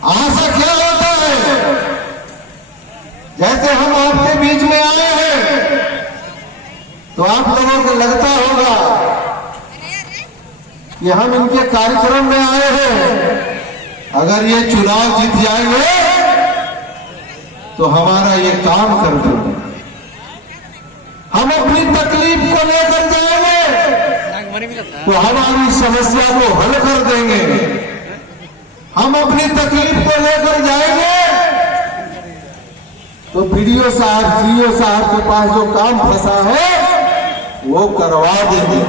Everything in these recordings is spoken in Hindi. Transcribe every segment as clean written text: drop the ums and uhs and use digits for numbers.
आशा क्या होता है, जैसे हम आपके बीच में आए हैं तो आप लोगों को लगता होगा कि हम इनके कार्यक्रम में आए हैं, अगर ये चुनाव जीत जाएंगे तो हमारा ये काम कर देंगे, हम अपनी तकलीफ को लेकर जाएंगे तो हमारी समस्या को हल कर देंगे, हम अपनी तकलीफ को लेकर जाएंगे तो बीडीओ साहब सीओ साहब के पास जो काम फंसा है वो करवा देंगे।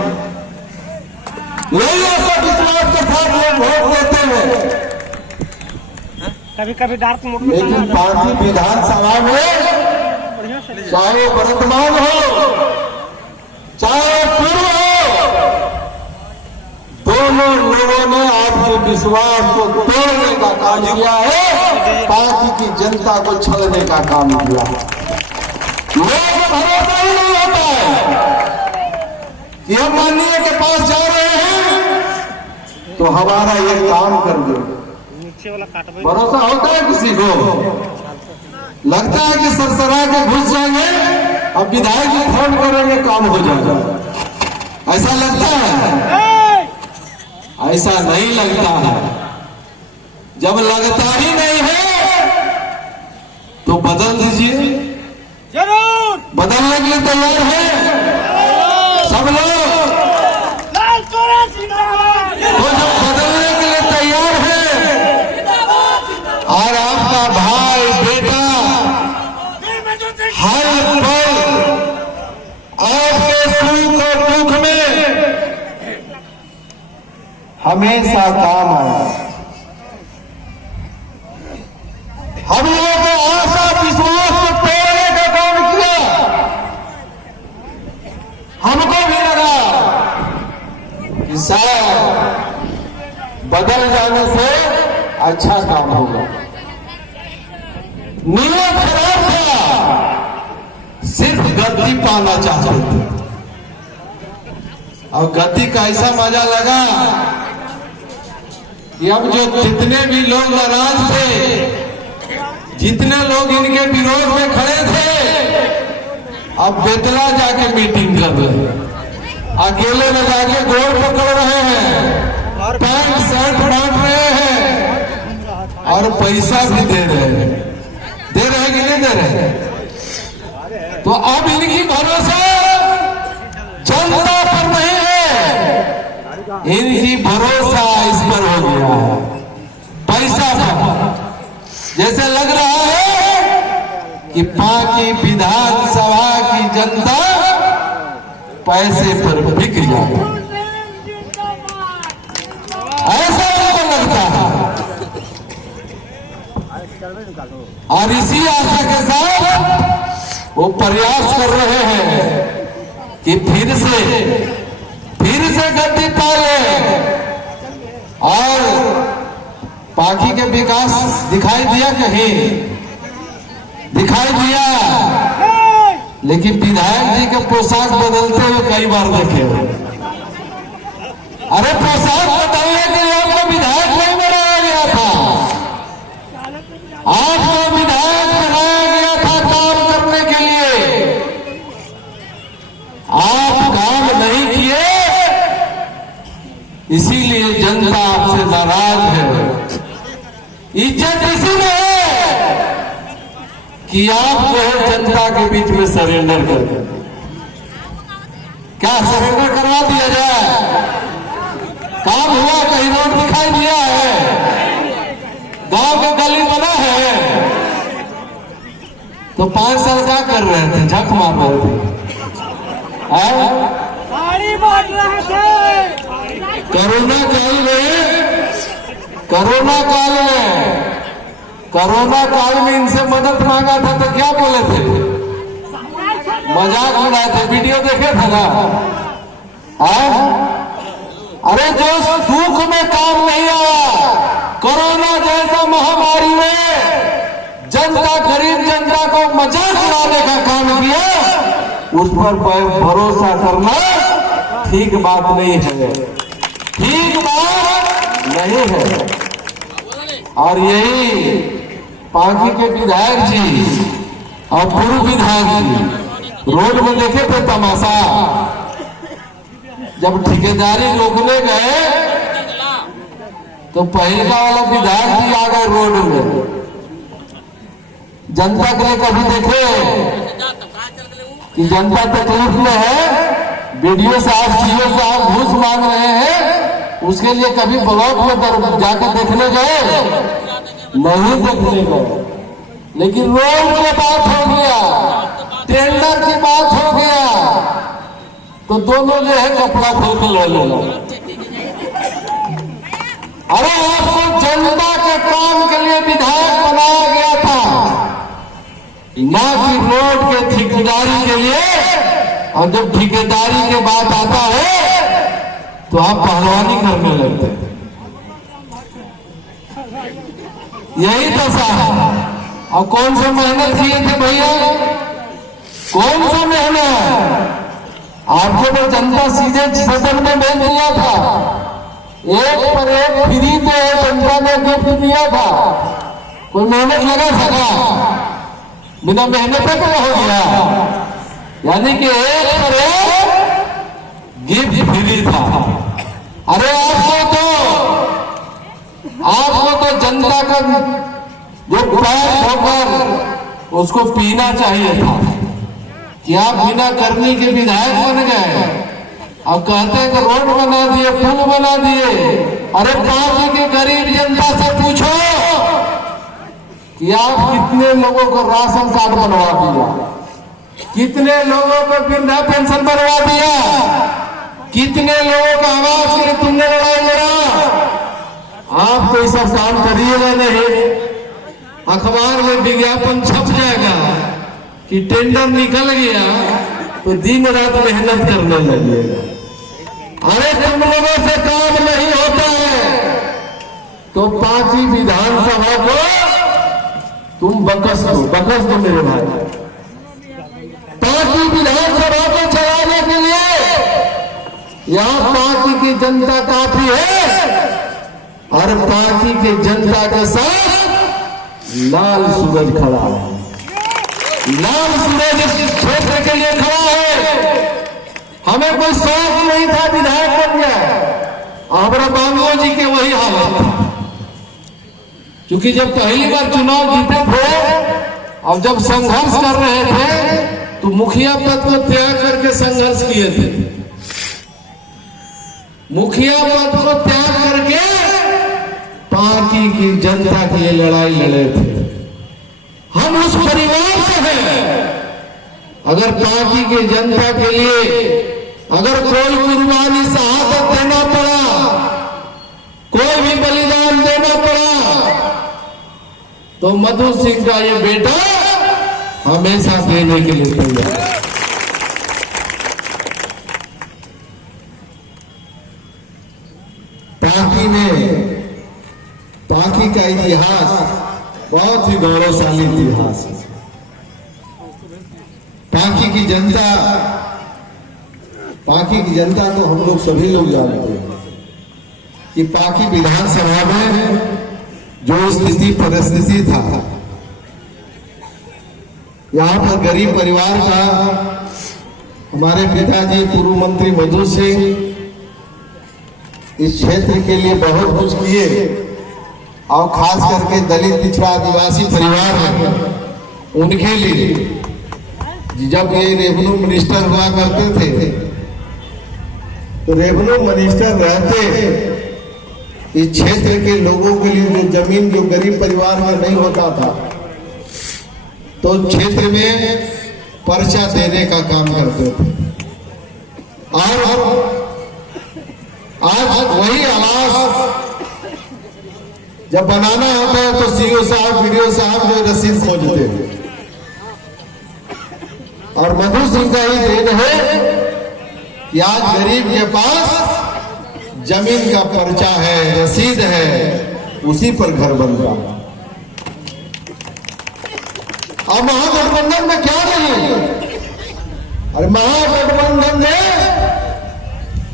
यही ऐसा विश्वास के साथ लोग वोट देते हैं। कभी कभी डार्क मोड में, लेकिन पार्टी विधानसभा में चाहे वर्तमान हो चाहे पूर्व हो, दोनों लोगों ने आपके विश्वास को तोड़ने का काम किया है, पार्टी की जनता को छलने का काम किया है। लोग भरोसा ही नहीं होता है कि हम माननीय के पास जा रहे हैं तो हमारा ये काम कर दो। भरोसा होता है किसी को? लगता है कि सरसरा के घुस जाएंगे, अब विधायक जी फोन करेंगे काम हो जाएगा, ऐसा लगता है? ऐसा नहीं लगता है। जब लगता ही नहीं है तो बदल दीजिए। जरूर बदलने के लिए तैयार है सब लोग? तो जब बदलने के लिए तैयार है और आपका भाई बेटा हर पल आपके सुख और दुख में हमेशा काम आया। हम लोगों को आशा विश्वास को तोड़ने का काम किया। हमको भी लगा कि शायद बदल जाने से अच्छा काम होगा। नियत खराब था, सिर्फ गद्दी पाना चाहते थे और गद्दी का ऐसा मजा लगा कि अब जो जितने भी लोग नाराज थे, जितने लोग इनके विरोध में खड़े थे, अब बेतला जाके मीटिंग कर रहे हैं, अकेले में जाके गोड़ पकड़ रहे हैं, पैंट शर्ट बांट रहे हैं और पैसा भी दे रहे हैं। दे रहे हैं कि नहीं दे रहे हैं? तो अब इनकी भरोसा जनता पर नहीं है, इनकी भरोसा इस पर हो गया है, पैसा पर। जैसे लग रहा है कि पाकी विधानसभा की जनता पैसे पर बिक जाए, ऐसा उनको लगता है। और इसी आशा के साथ वो प्रयास कर रहे हैं कि फिर से गद्दी पाले और पाकी के विकास दिखाई दिया, कहीं दिखाई दिया, लेकिन विधायक जी के पोशाक बदलते हुए कई बार देखे। अरे पोशाक बदलने के लिए आपको विधायक नहीं बनाया गया था, आपको विधायक बनाया गया था काम करने के लिए। आप काम नहीं किए, इसीलिए जनता आपसे नाराज है। इज्जत इसी में है कि आप जो है जनता के बीच में सरेंडर कर दें। क्या सरेंडर करवा दिया जाए? काम हुआ? कहीं रोड दिखाई दिया है? गांव में गली बना है? तो 5 साल क्या कर रहे थे? झक मार रहे थे, कोरोना काल में इनसे मदद मांगा था तो क्या बोले थे? मजाक उड़ाए थे, वीडियो देखे थे ना? अरे जो दुख में काम नहीं आया, कोरोना जैसा महामारी में जनता, गरीब जनता को मजाक उड़ाने का काम किया, उस पर भरोसा करना ठीक बात नहीं है, ठीक बात नहीं है। और यही पांकी के विधायक जी और पूर्व विधायक जी रोड में देखे थे तमाशा। जब ठेकेदारी रोकने गए तो पहला वाला विधायक जी आ गए रोड में। जनता के लिए कभी देखे कि जनता तकलीफ में है, बीडीओ साहब सीओ साहब घूस मांग रहे हैं, उसके लिए कभी ब्लॉक में जाकर देखने गए? नहीं देखने गए। लेकिन रोड की बात हो गया, टेंडर की बात हो गया, तो दोनों जो है कपड़ा खोल ले लेना। अरे आपको जनता के काम के लिए विधायक बनाया गया था, ना कि रोड के ठेकेदारी के लिए। और जब ठेकेदारी के बात आता है तो आप पहलवानी करने लगते हैं। यही दशा है। और कौन सा मेहनत किए थे भैया, कौन सा मेहनत? आपको तो जनता सीधे सदन में भेज दिया था, एक पर एक फ्री तो जनता ने गिफ्ट दिया था। कोई मेहनत लगा सका? बिना मेहनत का हो गया। यानी कि एक पर एक गिफ्ट फ्री था। अरे आपको तो जनता का जो पैर होकर उसको पीना चाहिए था कि आप बिना करने के विधायक बन गए। अब कहते हैं कि रोड बना दिए, पुल बना दिए। अरे पार्टी के गरीब जनता से पूछो कि आप कितने लोगों को राशन कार्ड बनवा दिया, कितने लोगों को वृद्धा पेंशन बनवा दिया, कितने लोगों का आवास के लिए तुमने लड़ाई लड़ा। आप तो सब काम करिएगा नहीं, अखबार में विज्ञापन छप जाएगा कि टेंडर निकल गया तो दिन रात मेहनत करने लगिएगा। अरे तुम लोगों से काम नहीं होता है तो पांची विधानसभा को तुम बकस दो मेरे भाई। पांची विधानसभा को चलाने के लिए यहाँ पांची की जनता काफी है और पांची की जनता के साथ लाल सूरज खड़ा है। लाल सूरज इस क्षेत्र के लिए खड़ा है। हमें कोई शौक नहीं था विधायक बन गया। हमारा बांगो जी के वही हालत था, क्योंकि जब पहली बार चुनाव जीते थे और जब संघर्ष कर रहे थे तो मुखिया पद को त्याग करके संघर्ष किए थे। मुखिया पद को त्याग करके पार्टी की जनता के लिए लड़ाई लड़े थे। हम उस परिवार से हैं। अगर पार्टी की जनता के लिए अगर कोई कुर्बानी शहादत देना पड़ा, कोई भी बलिदान देना पड़ा, तो मधु सिंह का ये बेटा हमेशा देने के लिए तैयार। पार्टी का इतिहास बहुत ही गौरवशाली इतिहास है। पार्टी की जनता तो हम लोग सभी लोग जानते हैं कि पार्टी विधानसभा में जो स्थिति परिस्थिति था, यहाँ पर गरीब परिवार का हमारे पिताजी पूर्व मंत्री मधु सिंह इस क्षेत्र के लिए बहुत कुछ किए और खास करके दलित पिछड़ा आदिवासी परिवार हैं उनके लिए जब ये रेवेन्यू मिनिस्टर हुआ करते थे तो रेवेन्यू मिनिस्टर रहते इस क्षेत्र के लोगों के लिए जो जमीन जो गरीब परिवार में नहीं होता था तो क्षेत्र में पर्चा देने का काम करते थे। और आज वही आवास जब बनाना होता है तो सीओ साहब वीडियो साहब जो रसीद खोजते हैं। और मधु सिंह का ही देन है कि आज गरीब के पास जमीन का पर्चा है, रसीद है, उसी पर घर बन रहा है। अब महागठबंधन में क्या नहीं, अरे महागठबंधन में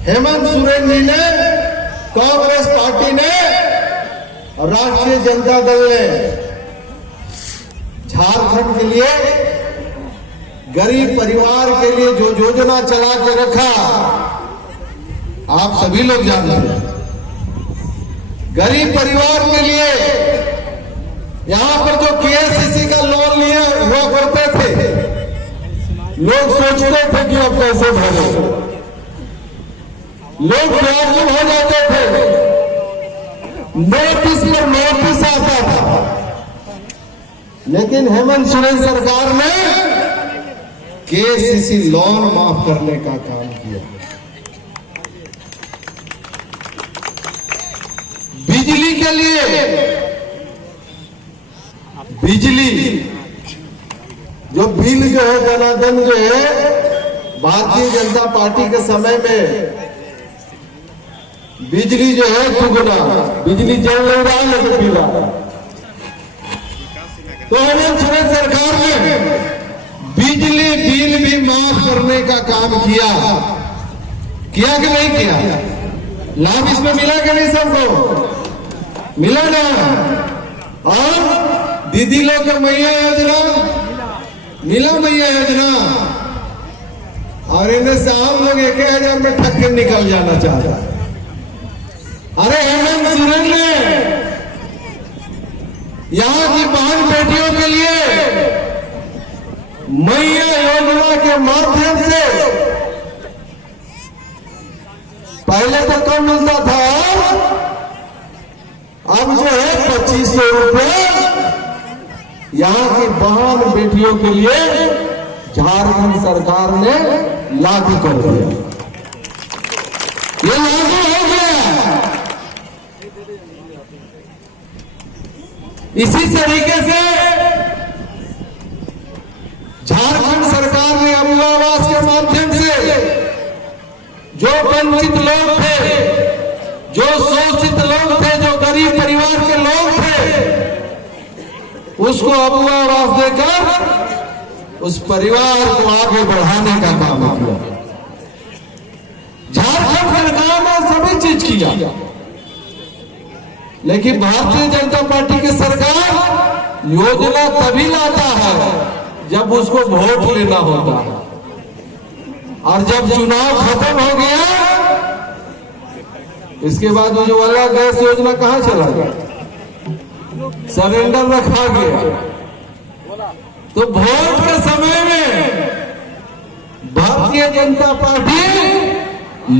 हेमंत सोरेन जी ने, कांग्रेस पार्टी ने और राष्ट्रीय जनता दल ने झारखंड के लिए, गरीब परिवार के लिए जो योजना चला के रखा, आप सभी लोग जानते हैं। गरीब परिवार के लिए यहां पर जो केसीसी का लोन लिए हुआ करते थे, लोग सोचते थे कि अब कैसे भरे, लोग व्याकुल हो जाते थे, नोटिस पर नोटिस आता था। लेकिन हेमंत सोरेन सरकार ने केसीसी लोन माफ करने का काम किया। बिजली के लिए, बिजली जो बिल जो है जनार्दन जो है, भारतीय जनता पार्टी के समय में बिजली जो है दुगुना, बिजली जल नहीं रहा लेकिन बिल आ रहा। तो हेमंत सोरेन सरकार ने बिजली बिल भी माफ करने का काम किया कि नहीं किया? लाभ इसमें मिला कि नहीं? सबको मिला ना? और दीदी लोग का मैया योजना मिला, मैया योजना। और इन्हें से हम लोग 1000 में ठग के निकल जाना चाहता है। अरे हेमंत सोरेन ने यहां की बहन बेटियों के लिए मैया योजना के माध्यम से पहले तो कम मिलता था, अब जो है 2500 रुपये यहां की बहन बेटियों के लिए झारखंड सरकार ने लागू कर दिया। ये लागू हो गया। इसी तरीके से झारखंड सरकार ने अबुआ आवास के माध्यम से जो वंचित लोग थे, जो शोषित लोग थे, जो गरीब परिवार के लोग थे, उसको अबुआ आवास देकर उस परिवार को आगे बढ़ाने का काम किया। झारखंड सरकार ने सभी चीज किया, लेकिन भारतीय जनता पार्टी की सरकार योजना तभी लाता है जब उसको वोट लेना होता है। और जब चुनाव खत्म हो गया, इसके बाद वो जो वाला गैस योजना कहां चला गया? सरेंडर रखा गया। तो वोट के समय में भारतीय जनता पार्टी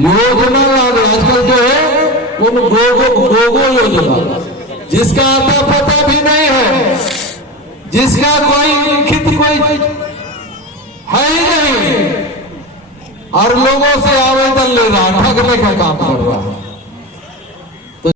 योजना ला रही। आजकल जो है उन गोगो योजना, जिसका आता पता भी नहीं है, जिसका कोई लिखित कोई है ही नहीं, और लोगों से आवेदन ले रहा, ठगने का काम कर रहा है।